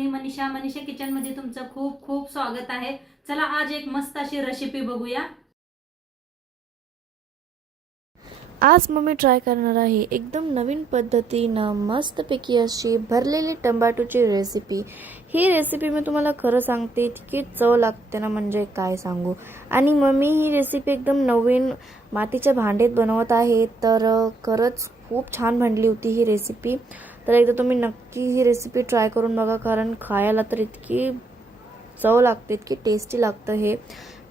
मी Manisha kitchen मध्ये तुमचं खूप खूप स्वागत आहे। चला आज एक मस्त अशी रेसिपी बघूया। आज मम्मी ट्राय करणार आहे एकदम नवीन पद्धतीनं मस्तपैकी अशी भरलेली टोमॅटोची रेसिपी। ही रेसिपी मी तुम्हाला खरं सांगते इतकी चव लागते ना, म्हणजे काय सांगू। आणि मम्मी ही रेसिपी एकदम नवीन मातीच्या भांड्यात बनवत आहे, तर खरंच खूप छान बनली होती ही रेसिपी। तर एकदा तुम्ही नक्की ही रेसिपी ट्राय करून बघा, कारण खायला तर इतकी चव लागते, इतकी टेस्टी लागतं हे।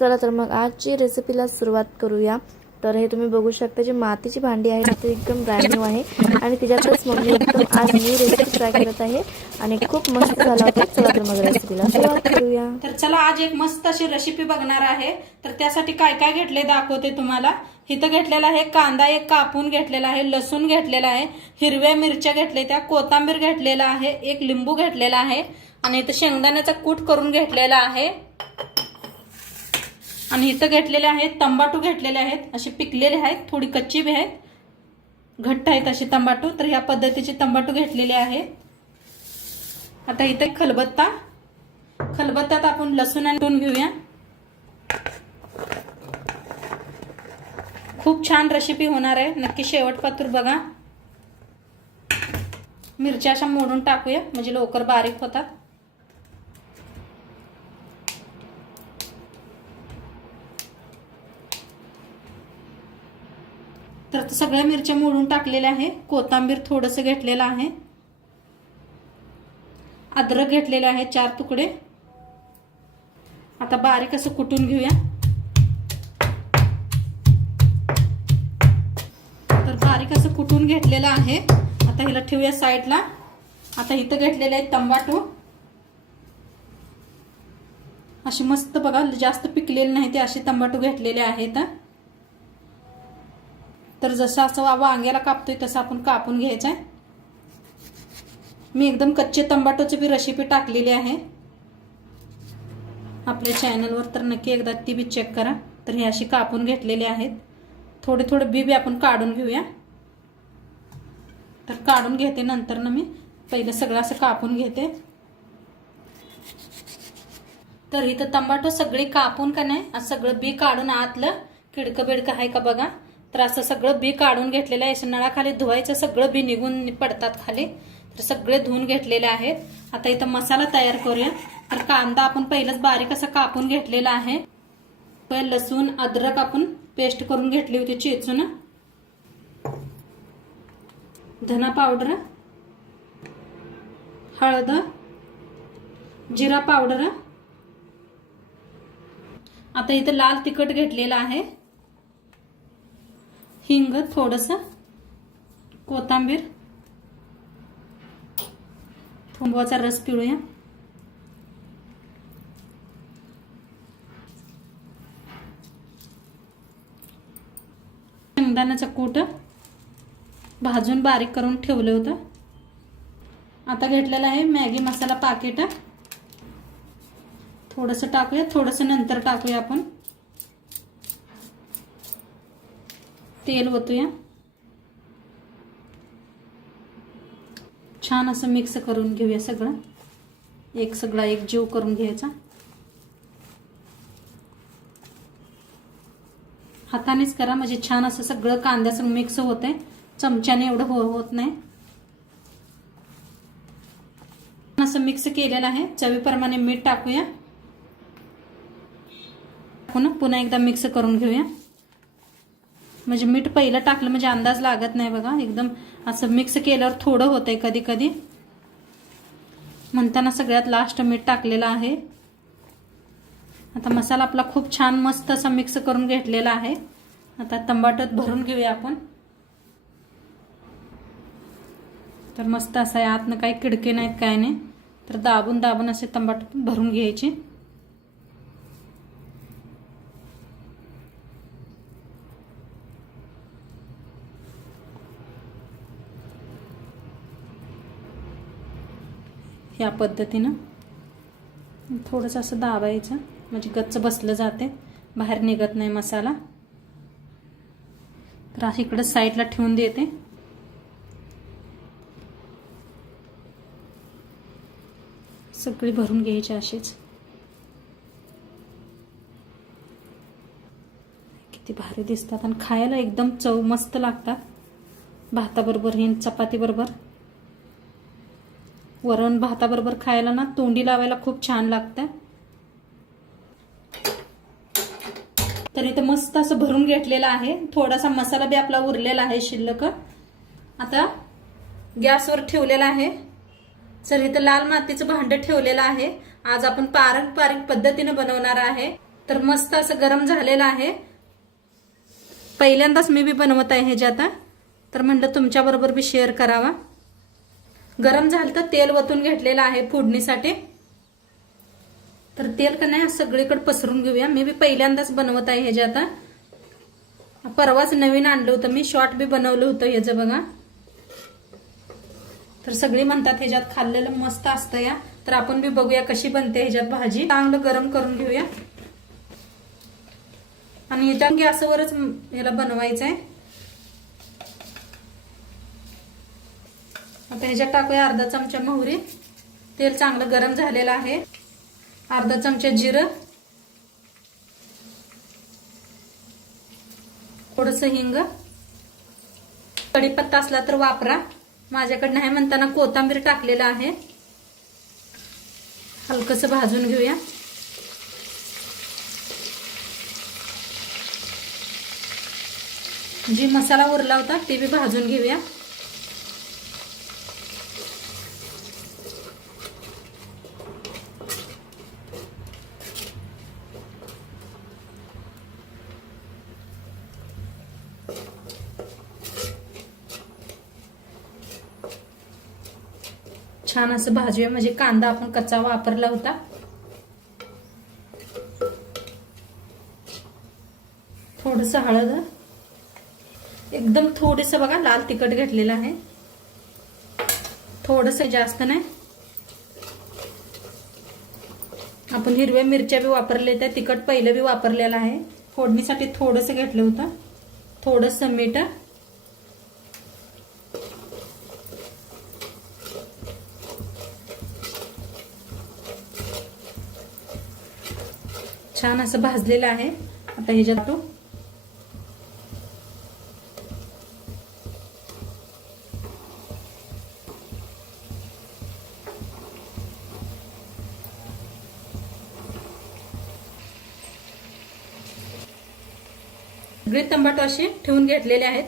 चला तर मग आजची रेसिपीला सुरुवात करूया। तर हे तुम्ही बघू शकता, जी मातीची भांडी आहे ती एकदम ब्रँड न्यू आहे आणि तिच्यातच मम्मी एकदम आज न्यू रेसिपी ट्राय करत आहे आणि खूप मस्त झाला होता। चला तर मग रेसिपीला सुरुवात करूया। तर चला आज एक मस्त अशी रेसिपी बघणार आहे। तर त्यासाठी काय काय घेतले दाखवते तुम्हाला। इथं घेतलेला आहे कांदा एक कापून घेतलेला आहे, लसूण घेतलेला आहे, हिरव्या मिरच्या घेतल्या, त्या कोथिंबीर घेतलेला आहे, एक लिंबू घेतलेला आहे आणि इथं शेंगदाण्याचा कूट करून घेतलेला आहे आणि इथं घेतलेले आहेत टमाटो घेतलेले आहेत, असे पिकलेले आहेत, थोडी कच्ची बी आहेत, घट्ट आहेत असे टमाटो। तर ह्या पद्धतीचे टमाटो घेतलेले आहेत। आता इथे खलबत्त्यात आपण लसूण आणून घेऊया। खूप छान रेसिपी होणार आहे, नक्की शेवटपर्यंत बघा। मिरच्या अशा मोडून टाकूया म्हणजे लवकर बारीक होतात। तर सगळ्या मिरच्या मोडून टाकलेल्या आहे। कोथिंबीर थोडंसं घेतलेलं आहे, अद्रक घेतलेले आहे 4 तुकडे। आता बारीक असं कुटून घेऊया। तर बारीक असं कुटून घेतलेलं आहे। आता हिला ठेवूया साईडला। आता इथं घेतलेले आहेत टमाटो, असे मस्त बघा, जास्त पिकलेले नाही ते असे टमाटो घेतलेले आहेत। तर जसं असं वांग्याला कापतोय तसं आपण कापून घ्यायचं आहे। मी एकदम कच्चे टमाटोची बी रेसिपी टाकलेली आहे आपल्या चॅनलवर, तर नक्की एकदा ती बी चेक करा। तर हे अशी कापून घेतलेले आहेत। थोडे थोडे बी आपण काढून घेऊया। तर काढून घेते नंतर ना, मी पहिलं सगळं असं कापून घेते। तर इथं टमाटो सगळे कापून का नाही, असं सगळं बी काढून आतलं किडकं बिडकं आहे का बघा। तर असं सगळं बी काढून घेतलेलं आहे। नळाखाली धुवायचं, सगळं बी निघून पडतात खाली। तर सगळे धुवून घेतलेले आहेत। आता इथं मसाला तयार करूया। तर कांदा आपण पहिलंच बारीक असं कापून घेतलेला आहे। पहिले लसूण अद्रक आपण पेस्ट करून घेतली होती चेचून। धना पावडर, हळद, जिरा पावडर, आता इथं लाल तिखट घेतलेला आहे, हिंग थोडंसं, कोथिंबीर, लिंबाचा रस पिळूया। शेंगदाण्याचं कूट भाजून बारीक करून ठेवलं होतं। आता घेतलेला आहे मॅगी मसाला पाकिट, थोडंसं टाकूया, थोडंसं नंतर टाकूया आपण। तेल ओतूया, छान असं मिक्स करून घेऊया सगळं, सगळा एक जीव करून घ्यायचा। हातानेच करा म्हणजे छान असं सगळं कांद्याचं मिक्स होतंय, चमच्याने एवढं होत नाही। असं मिक्स केलेलं आहे। चवीप्रमाणे मीठ टाकूया, पुन्हा एकदा मिक्स करून घेऊया। म्हणजे मीठ पहिलं टाकलं म्हणजे अंदाज लागत नाही बघा, एकदम असं मिक्स केल्यावर थोडं होतंय कधी कधी, म्हणताना सगळ्यात लास्ट मीठ टाकलेलं आहे। आता मसाला आपला खूप छान मस्त असा मिक्स करून घेतलेला आहे। आता टमाटोत भरून घेऊया आपण। तर मस्त असं आहे, आतनं काही किडके नाहीत काय नाही। तर दाबून दाबून असे टमाटो भरून घ्यायचे। ह्या पद्धतीनं थोडंसं असं दाबायचं म्हणजे गच्च बसलं जाते, बाहेर निघत नाही मसाला। तर असं इकडे साईडला ठेवून देते। सगळी भरून घ्यायची अशीच. किती भारी दिसतात आणि खायला एकदम चव मस्त लागतात. भाताबरोबर हे चपातीबरोबर, वरण भाताबरोबर खायला ना तोंडी लावायला खूप छान लागतं. तर इथं मस्त असं भरून घेतलेलं आहे. थोडासा मसाला बी आपला उरलेला आहे शिल्लक. आता गॅसवर ठेवलेला आहे. तर इथं लाल मातीचं भांडं ठेवलेलं आहे. आज आपण पारंपरिक पद्धतीने बनवणार आहे. तर मस्त असं गरम झालेलं आहे. पहिल्यांदाच मी बी बनवत आहे हे जे आता, तर म्हणलं तुमच्या बरोबर बी शेअर करावा. गरम झालं तर तेल वतून घेतलेलं आहे फोडणीसाठी. तर तेल का नाही सगळीकडे पसरून घेऊया. मी बी पहिल्यांदाच बनवत आहे हे जे आता. परवाच नवीन आणलं होतं मी, शॉर्ट बी बनवलं होतं ह्याचं बघा. तर सगळी म्हणतात ह्याच्यात खाल्लेलं मस्त असतं या. तर आपण बी बघूया कशी बनते ह्याच्यात भाजी. चांगलं गरम करून घेऊया आणि ह्याच्या गॅसवरच याला बनवायचं आहे. आता ह्याच्यात टाकूया अर्धा चमचा मोहरी. तेल चांगलं गरम झालेलं आहे. अर्धा चमचा जिरं, थोडंसं हिंग, कढीपत्ता असला तर वापरा. माझ्याकडे नाही म्हणताना कोथिंबीर टाकलेला आहे. हलकसं भाजून घेऊया. जी मसाला उरला होता ते बी भाजून घेऊया. छान असं भाजूया, म्हणजे कांदा आपण कच्चा वापरला होता. थोडंसं हळद, एकदम थोडंसं बघा लाल तिखट घेतलेलं आहे. थोडंसं जास्त नाही. आपण हिरव्या मिरच्या बी वापरले, त्या तिखट पहिलं बी वापरलेलं आहे. फोडणीसाठी थोडंसं घेतलं होतं. थोडंसं मीठ, छान असं भाजलेलं आहे. आता ह्याच्यात टाकू. सगळे टमाटो असे ठेवून घेतलेले आहेत.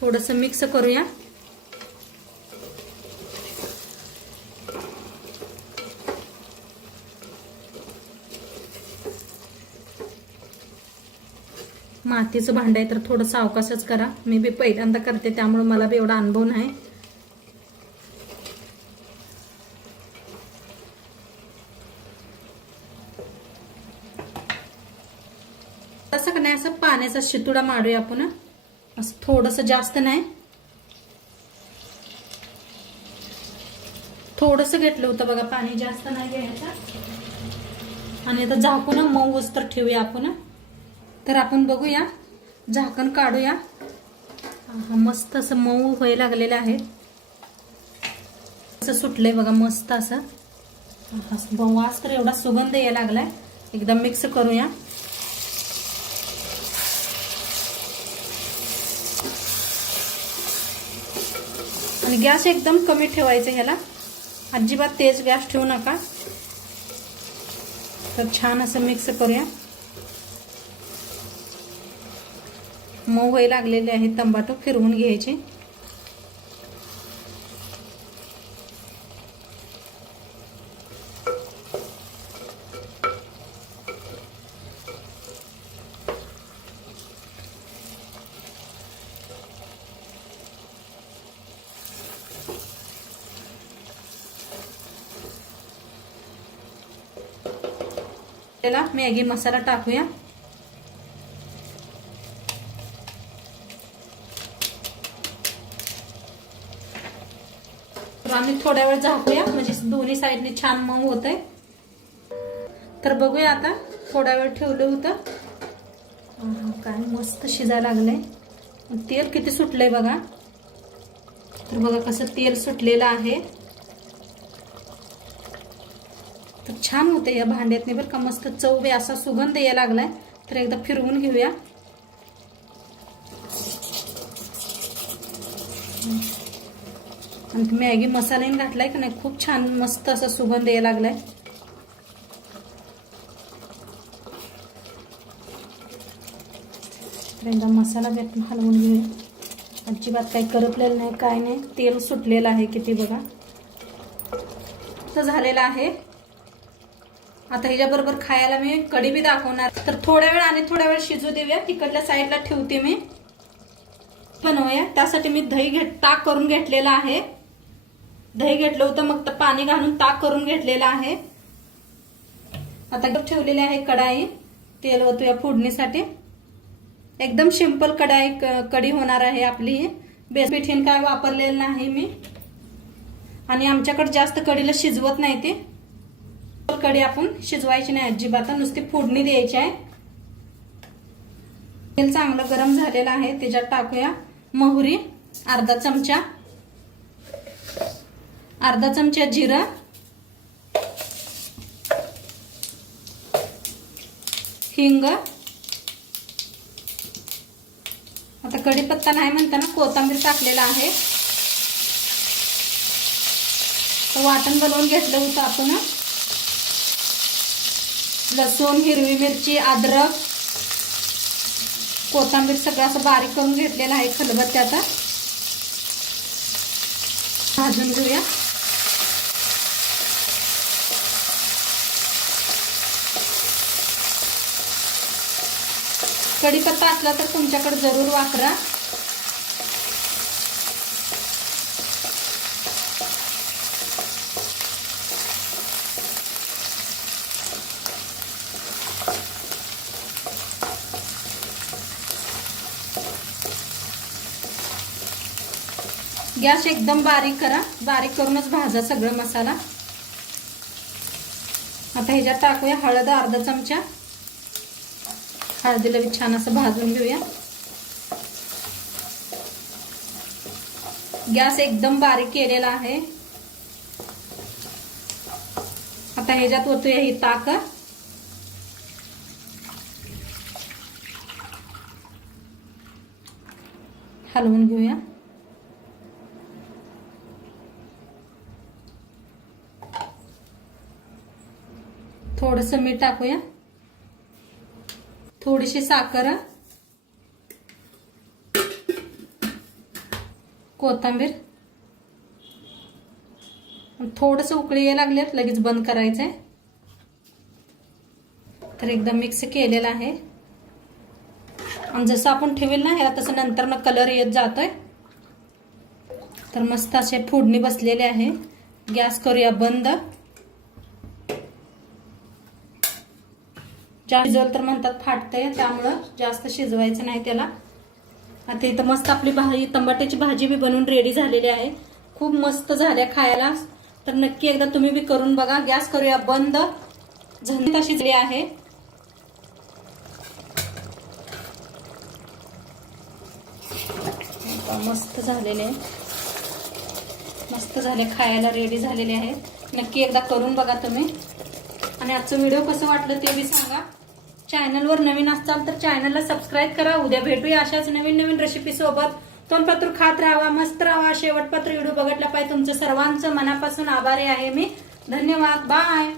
थोडंसं मिक्स करूया. मातीचं भांड आहे तर थोडं सावकाशच करा. मी बी पहिल्यांदा करते त्यामुळे मला बी एवढा अनुभव नाही. असं का नाही, असं पाण्याचा शितुडा मारूया आपण. असं थोडंसं, जास्त नाही. थोडंसं घेतलं होतं बघा पाणी, जास्त नाही घ्यायचं. आणि आता झाकून मऊ वस्त्र ठेवूया आपण. तर आपण बघूया, झाकण काढूया. मस्त असं मऊ व्हायला लागलेलं आहे. असं सुटलंय बघा मस्त असं. वास तर एवढा सुगंध यायला लागलाय. एकदम मिक्स करूया. आणि गॅस एकदम कमी ठेवायचा ह्याला. अजिबात तेज गॅस ठेवू नका. तर छान असं मिक्स करूया. मऊ व्हायला लागलेले आहे टमाटो. फिरवून घ्यायचे. त्याला मॅगी मसाला टाकूया. तर आम्ही थोड्या वेळ झाकूया, म्हणजे दोन्ही साईडने छान मऊ होतंय. तर बघूया आता. थोडा वेळ ठेवलं होतं. काय मस्त शिजायला लागलंय. तेल किती सुटलंय बघा. तर बघा कसं तेल सुटलेलं आहे. तर छान होते या भांड्यातनी बरं का, मस्त चव बी असा सुगंध यायला लागलाय. तर एकदा फिरवून घेऊया. आणि मॅगी मसाल्याने घातलाय का नाही, खूप छान मस्त असा सुगंध यायला लागलाय. तर एकदा मसाला भेटून हलवून घेऊया. अजिबात काही करपलेलं नाही, काय नाही, तेल सुटलेलं आहे किती बघा. तर झालेलं आहे. आता ह्याच्याबरोबर खायला मी कढी बी दाखवणार. तर थोड्या वेळ आणि थोड्या वेळ शिजू देऊया. तिकडल्या साईडला ठेवते मी. बनवूया. त्यासाठी मी दही ताक करून घेतलेला आहे. दही घेतलं होतं, मग तर पाणी घालून ताक करून घेतलेलं आहे. आता ठेवलेली आहे कढाई. तेल ओतूया फोडणीसाठी. एकदम सिंपल कढी होणार आहे आपली. बेसपीठ काय वापरलेलं नाही मी. आणि आमच्याकडे जास्त कढीला शिजवत नाही ते. कढी आपण शिजवायची नाही अजिबात, नुसती फोडणी द्यायची आहे. तेल चांगलं गरम झालेलं आहे. त्याच्यात टाकूया मोहरी अर्धा चमचा, अर्धा चमचा जिरं, हिंग. आता कढीपत्ता नाही म्हणताना कोथिंबीर टाकलेला आहे. तर वाटण बनवून घेतलं होतं आपण. लसूण, हिरवी मिरची, अद्रक, कोथिंबीर सगळं असं बारीक करून घेतलेलं आहे खलबत्त्यात. भाजून घेऊया. कढीपत्ता असला तर तुमच्याकडे जरूर वापरा. गॅस एकदम बारीक करा. बारीक करूनच भाजा सगळं मसाला. आता ह्याच्यात टाकूया हळद अर्धा चमचा. हळदीला बी छान असं भाजून घेऊया. गॅस एकदम बारीक केलेला आहे. आता ह्याच्यात ओतूया ही ताक. हलवून घेऊया. थोडंसं मीठ टाकूया. थोडीशी साखर, कोथिंबीर. थोडंसं उकळी यायला लागल्यात लगेच बंद करायचंय. तर एकदम मिक्स केलेलं आहे. आणि जसं आपण ठेवेल ना ह्याला तसं नंतर ना कलर येत जातोय. तर मस्त असे फोडणी बसलेले आहे. गॅस करूया बंद. जास्त शिजवलं तर म्हणतात फाटतंय, त्यामुळं जास्त शिजवायचं नाही त्याला. आता इथं मस्त आपली टमाट्याची भाजी बी बनवून रेडी झालेली आहे. खूप मस्त झाल्या खायला. तर नक्की एकदा तुम्ही बी करून बघा. गॅस करूया बंद. झणझणीत अशी झाली आहे. मस्त झालेले, मस्त झाले खायला रेडी झालेले आहे. नक्की एकदा करून बघा तुम्ही. आणि आजचं व्हिडिओ कसं वाटलं ते बी सांगा. चॅनलवर नवीन असाल तर चॅनलला सबस्क्राईब करा. उद्या भेटूया अशाच नवीन नवीन रेसिपी सोबत. तोंडपत्र खात राहावा, मस्त राहावा. शेवटपत्र व्हिडिओ बघितला पाहिजे. तुमचं सर्वांचं मनापासून आभारी आहे मी. धन्यवाद. बाय.